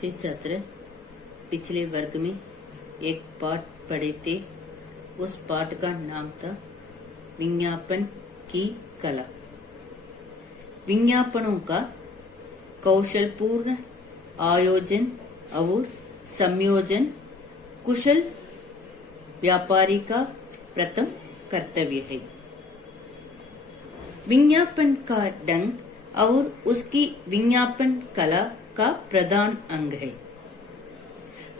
नमस्ते छात्र। पिछले वर्ग में एक पाठ पढ़े थे। उस पाठ का नाम था विज्ञापन की कला। विज्ञापनों का कौशलपूर्ण आयोजन और संयोजन कुशल व्यापारी का प्रथम कर्तव्य है। विज्ञापन का ढंग और उसकी विज्ञापन कला का प्रधान अंग है।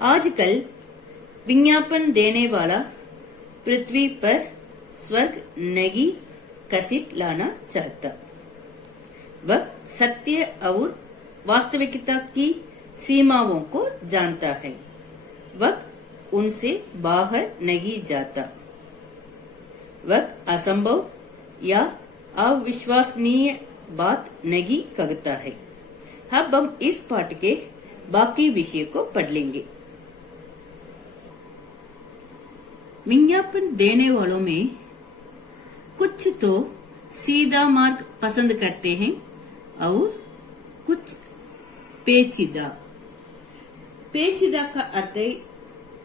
आजकल विज्ञापन देने वाला पृथ्वी पर स्वर्ग नहीं घसीट लाना चाहता। वह सत्य और वास्तविकता की सीमाओं को जानता है। वह उनसे बाहर नहीं जाता। वह असंभव या अविश्वसनीय बात नहीं कहता है। अब हम इस पाठ के बाकी विषय को पढ़ लेंगे। विज्ञापन देने वालों में कुछ तो सीधा मार्ग पसंद करते हैं और कुछ पेचीदा। पेचीदा का अर्थ है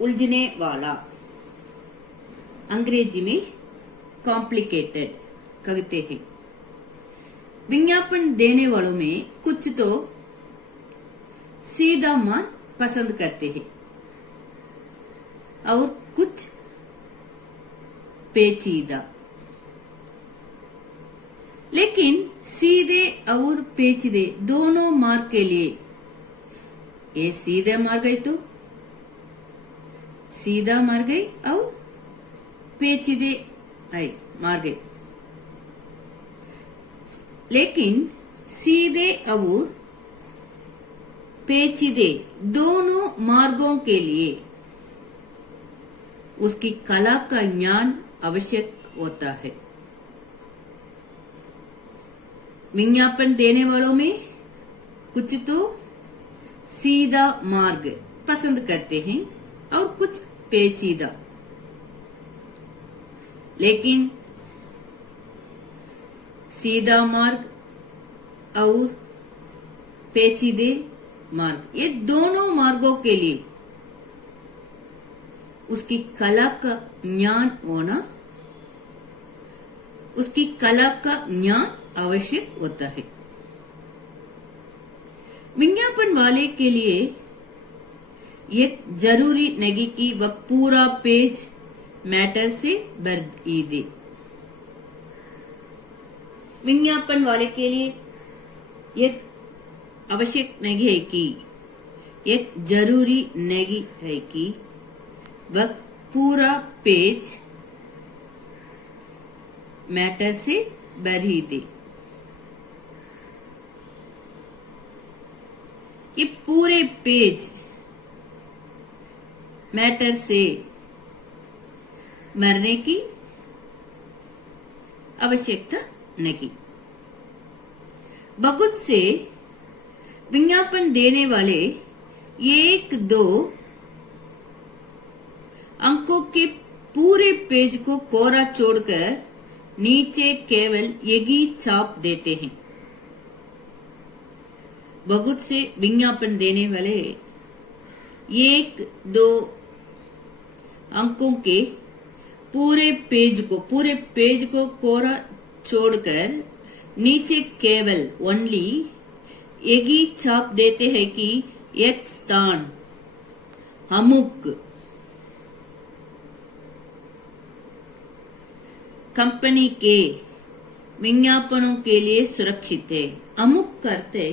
उलझने वाला। अंग्रेजी में कॉम्प्लिकेटेड कहते हैं। विज्ञापन देने वालों में कुछ तो सीधा मार्ग पसंद करते हैं और कुछ पेचीदा। लेकिन सीधे और पेचीदे दोनों मार्ग के लिए ये सीधा मार्ग है तो सीधा मार्ग है और पेचीदे मार्ग है। लेकिन सीधे और पेचीदे दोनों मार्गों के लिए उसकी कला का ज्ञान आवश्यक होता है। विज्ञापन देने वालों में कुछ तो सीधा मार्ग पसंद करते हैं और कुछ पेचीदा। लेकिन सीधा मार्ग और पेचीदे मार्ग ये दोनों मार्गों के लिए उसकी कला का ज्ञान होना, उसकी कला का ज्ञान आवश्यक होता है। विज्ञापन वाले के लिए एक जरूरी नहीं कि वह पूरा पेज मैटर से भर दे। विज्ञापन वाले के लिए एक आवश्यक नहीं है कि एक जरूरी नहीं है कि वह पूरा पेज मैटर से भर ही दे। ये पूरे पेज मैटर से मरने की आवश्यकता नहीं। बहुत से विज्ञापन देने वाले एक दो अंकों के पूरे पेज को कोरा छोड़कर नीचे केवल यही छाप देते हैं। बहुत से विज्ञापन देने वाले एक दो अंकों के पूरे पेज को कोरा छोड़कर नीचे केवल ओनली यही छाप देते हैं कि एक स्थान अमुक कंपनी के विज्ञापनों के लिए सुरक्षित है। अमुक करते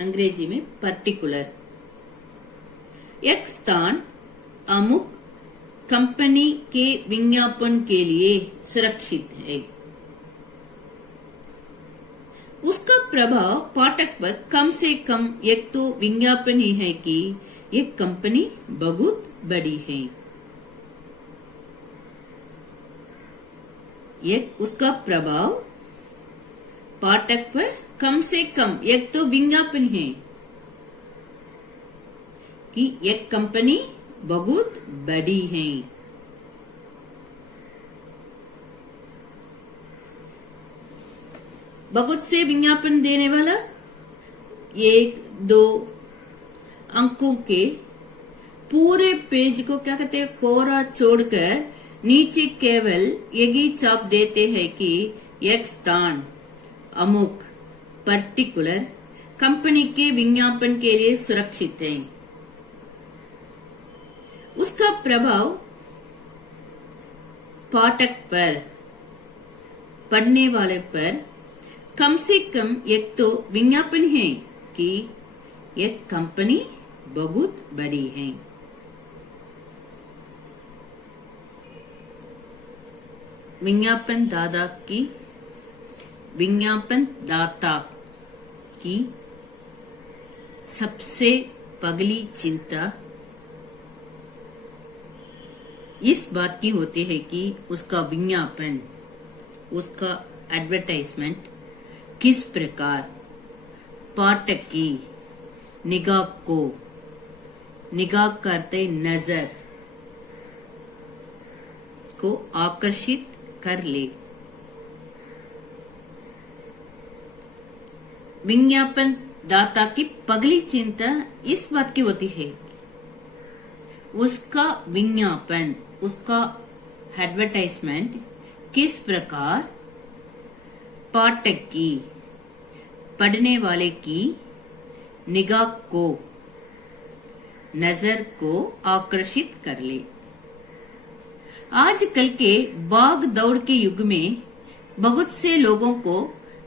अंग्रेजी में पर्टिकुलर। एक स्थान अमुक कंपनी के विज्ञापन के लिए सुरक्षित है। उसका प्रभाव पाठक पर कम से कम एक तो विज्ञापन ही है कि ये कंपनी बहुत बड़ी है। एक उसका प्रभाव पाठक पर कम से कम एक तो विज्ञापन है कि एक कंपनी बहुत बड़ी है। बहुत से विज्ञापन देने वाला एक दो अंकों के पूरे पेज को क्या कहते हैं, कोरा छोड़कर नीचे केवल यही छाप देते हैं कि एक स्थान अमुक पर्टिकुलर कंपनी के विज्ञापन के लिए सुरक्षित है। उसका प्रभाव पाठक पर, पढ़ने वाले पर कम से कम एक तो विज्ञापन है कि एक कंपनी बहुत बड़ी है। विज्ञापन दाता की सबसे पगली चिंता इस बात की होती है कि उसका विज्ञापन, उसका एडवर्टाइजमेंट किस प्रकार पाठक की निगाह करते नजर को आकर्षित कर ले। विज्ञापन दाता की पगली चिंता इस बात की होती है उसका विज्ञापन, उसका एडवर्टाइजमेंट किस प्रकार पाठक की, पढ़ने वाले की निगाह को, नजर को आकर्षित कर ले। आजकल के भाग दौड़ के युग में बहुत से लोगों को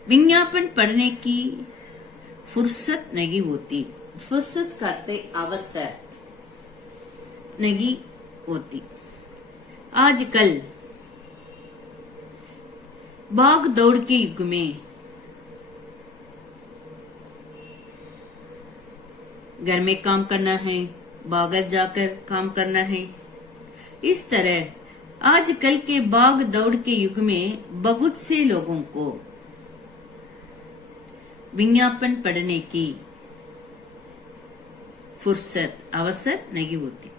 विज्ञापन पढ़ने की फुर्सत नहीं होती, फुर्सत करते अवसर नहीं होती। आजकल भाग दौड़ के युग में घर में काम करना है, बाहर जाकर काम करना है। इस तरह आजकल के भाग दौड़ के युग में बहुत से लोगों को विज्ञापन पढ़ने की फुर्सत, अवसर नहीं होती।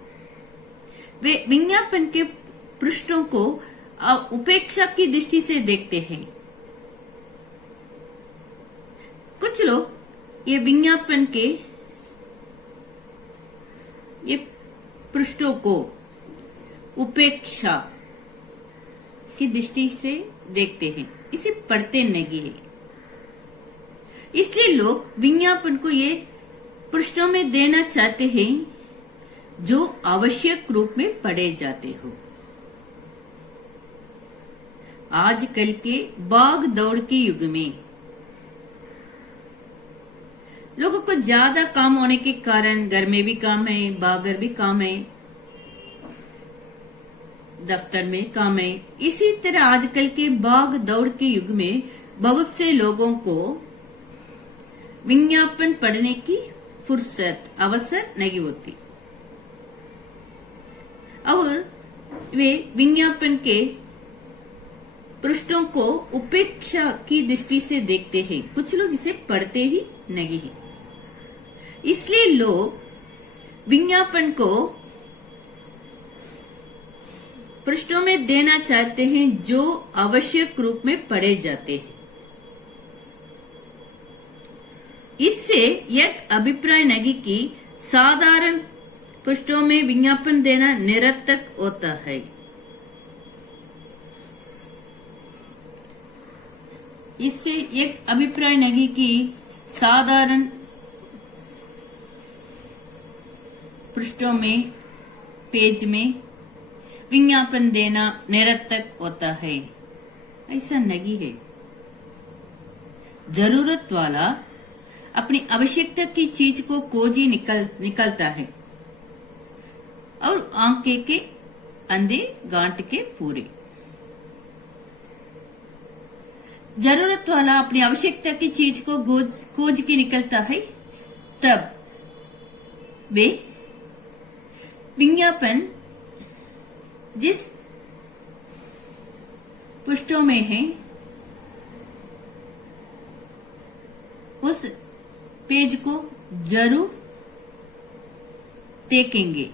वे विज्ञापन के पृष्ठों को उपेक्षा की दृष्टि से देखते हैं। कुछ लोग ये विज्ञापन के ये पृष्ठों को उपेक्षा की दृष्टि से देखते हैं, इसे पढ़ते नहीं है। इसलिए लोग विज्ञापन को ये पृष्ठों में देना चाहते हैं जो आवश्यक रूप में पढ़े जाते हो। आजकल के भाग दौड़ के युग में लोगों को ज्यादा काम होने के कारण घर में भी काम है, बाहर भी काम है, दफ्तर में काम है। इसी तरह आजकल के भाग दौड़ के युग में बहुत से लोगों को विज्ञापन पढ़ने की फुर्सत, अवसर नहीं होती और वे विज्ञापन के पृष्ठों को उपेक्षा की दृष्टि से देखते हैं। कुछ लोग इसे पढ़ते ही नहीं है। इसलिए लोग विज्ञापन को पृष्ठों में देना चाहते हैं जो आवश्यक रूप में पढ़े जाते हैं। इससे एक अभिप्राय नहीं कि साधारण पृष्ठों में विज्ञापन देना निरर्थक होता है। इससे एक अभिप्राय नहीं कि साधारण पृष्ठों में, पेज में विज्ञापन देना निरर्थक होता है, ऐसा नहीं है। जरूरत वाला अपनी आवश्यकता की चीज को खोजी निकलता है और आंके के अंधे गांठ के पूरे। जरूरत वाला अपनी आवश्यकता की चीज को खोज के निकलता है, तब वे विज्ञापन जिस पृष्ठों में है उस पेज को जरूर देखेंगे।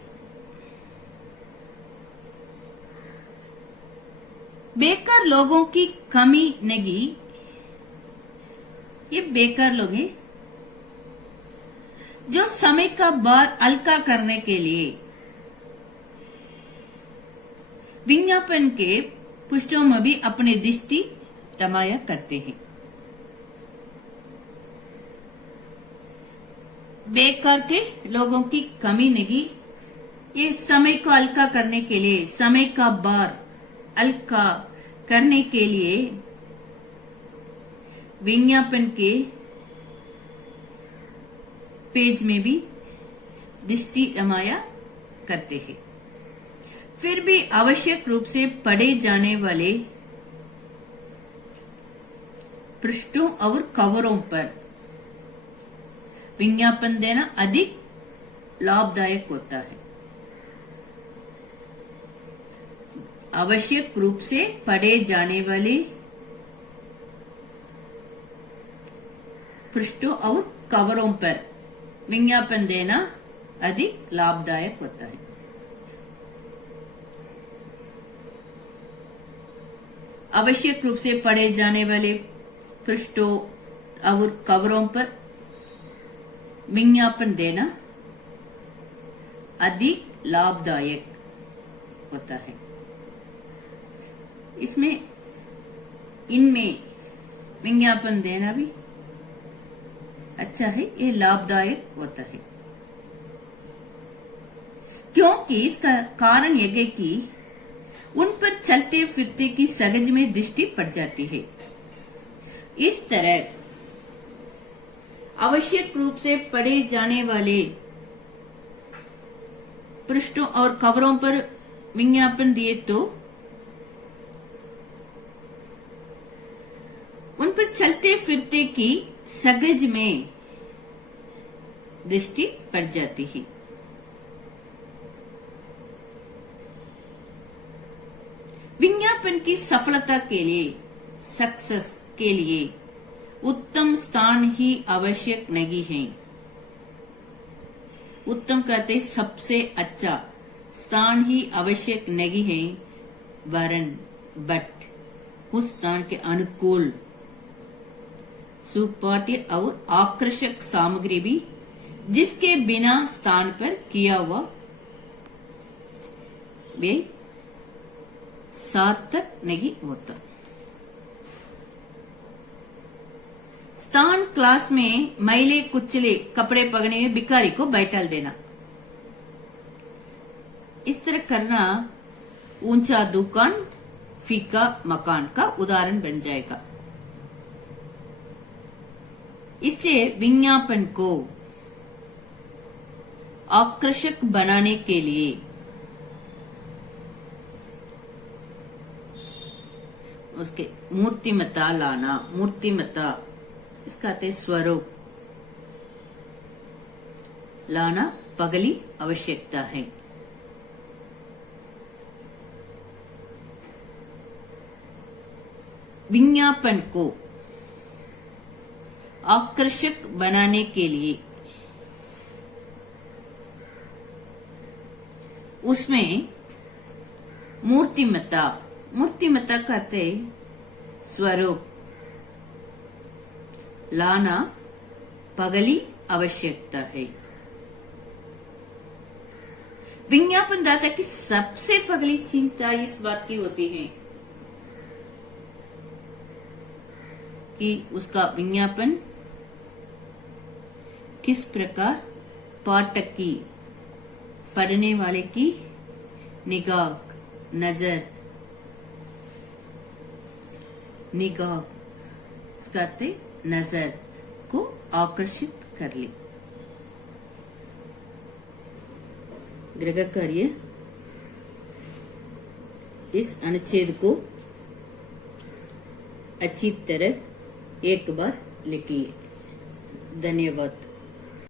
बेकार लोगों की कमी नहीं, ये बेकार लोग हैं जो समय का भार हल्का करने के लिए विज्ञापन के पृष्ठों में भी अपनी दृष्टि रमाया करते हैं। बेकार के लोगों की कमी नहीं, ये समय को हल्का करने के लिए, समय का भार हल्का करने के लिए विज्ञापन के पेज में भी दृष्टि रमाया करते हैं। फिर भी आवश्यक रूप से पढ़े जाने वाले पृष्ठों और कवरों पर विज्ञापन देना अधिक लाभदायक होता है। आवश्यक रूप से पढ़े जाने वाले पृष्ठों और कवरों पर विज्ञापन देना अधिक लाभदायक होता है। आवश्यक रूप से पढ़े जाने वाले पृष्ठों और कवरों पर विज्ञापन देना अधिक लाभदायक होता है। इसमें इनमें विज्ञापन देना भी अच्छा है, ये लाभदायक होता है, क्योंकि इसका कारण यह है कि उन पर चलते फिरते की सहज में दृष्टि पड़ जाती है। इस तरह आवश्यक रूप से पढ़े जाने वाले पृष्ठों और कवरों पर विज्ञापन दिए तो उन पर चलते फिरते की सहज में दृष्टि पड़ जाती है। विज्ञापन की सफलता के लिए, सक्सेस के लिए उत्तम स्थान ही आवश्यक नहीं है। उत्तम कहते सबसे अच्छा स्थान ही आवश्यक नहीं है, वरन बट उस स्थान के अनुकूल सुपाठ्य और आकर्षक सामग्री भी, जिसके बिना स्थान पर किया हुआ वे सार्थक नहीं होता। स्थान क्लास में मैले कुचले कपड़े पहने हुए भिखारी को बैठा देना, इस तरह करना ऊंचा दुकान फीका मकान का उदाहरण बन जाएगा। इसलिए विज्ञापन को आकर्षक बनाने के लिए उसके मूर्तिमता लाना, मूर्तिमता इसका अर्थ है स्वरूप लाना पगली आवश्यकता है। विज्ञापन को आकर्षक बनाने के लिए उसमें मूर्तिमता, मूर्तिमता कहते स्वरूप लाना पगली आवश्यकता है। विज्ञापन दाता की सबसे पगली चिंता इस बात की होती है कि उसका विज्ञापन किस प्रकार पाठक की, पढ़ने वाले की निगाह, नजर, निगाह इसका अर्थ है नजर को आकर्षित कर ले। गृह कार्य इस अनुच्छेद को अच्छी तरह एक बार लिखिए। धन्यवाद।